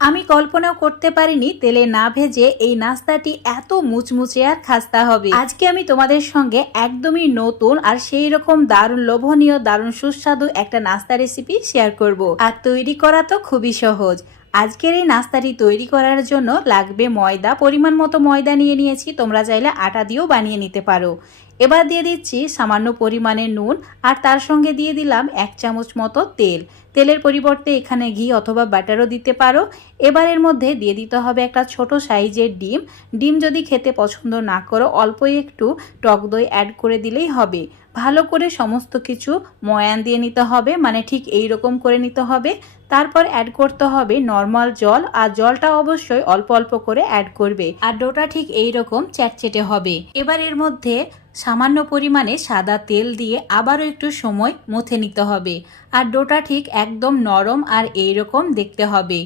আমি কল্পনাও করতে পারিনি তেলে না ভেজে এই নাস্তাটি এত মুচমুচে আর খাস্তা হবে। আজকে আমি তোমাদের সঙ্গে একদমই নতুন আর সেই রকম দারুণ লোভনীয়, দারুণ সুস্বাদু একটা নাস্তা রেসিপি শেয়ার করব। আর তৈরি করা তো খুবই সহজ। আজকের এই নাস্তাটি তৈরি করার জন্য লাগবে ময়দা। পরিমাণ মতো ময়দা নিয়ে নিয়েছি, তোমরা চাইলে আটা দিয়েও বানিয়ে নিতে পারো। এবার দিয়ে দিচ্ছি সামান্য পরিমাণে নুন, আর তার সঙ্গে দিয়ে দিলাম 1 চামচ মতো তেল। তেলের পরিবর্তে এখানে ঘি অথবা বাটারও দিতে পারো। এবার এর মধ্যে দিয়ে দিতে হবে একটা ছোট সাইজের ডিম। ডিম যদি খেতে পছন্দ না করো, অল্প একটু টক দই অ্যাড করে দিলেই হবে। ভালো করে সমস্ত কিছু ময়ান দিয়ে নিতে হবে, মানে ঠিক এই রকম করে নিতে হবে। তারপর অ্যাড করতে হবে নর্মাল জল, আর জলটা অবশ্যই অল্প অল্প করে অ্যাড করবে। আর ডোটা ঠিক এই রকম চ্যাটচেটে হবে। এবার এর মধ্যে সামান্য পরিমাণে সাদা তেল দিয়ে আবারও একটু সময় মথে নিতে হবে। আর ডোটা ঠিক একদম নরম আর এইরকম দেখতে হবে।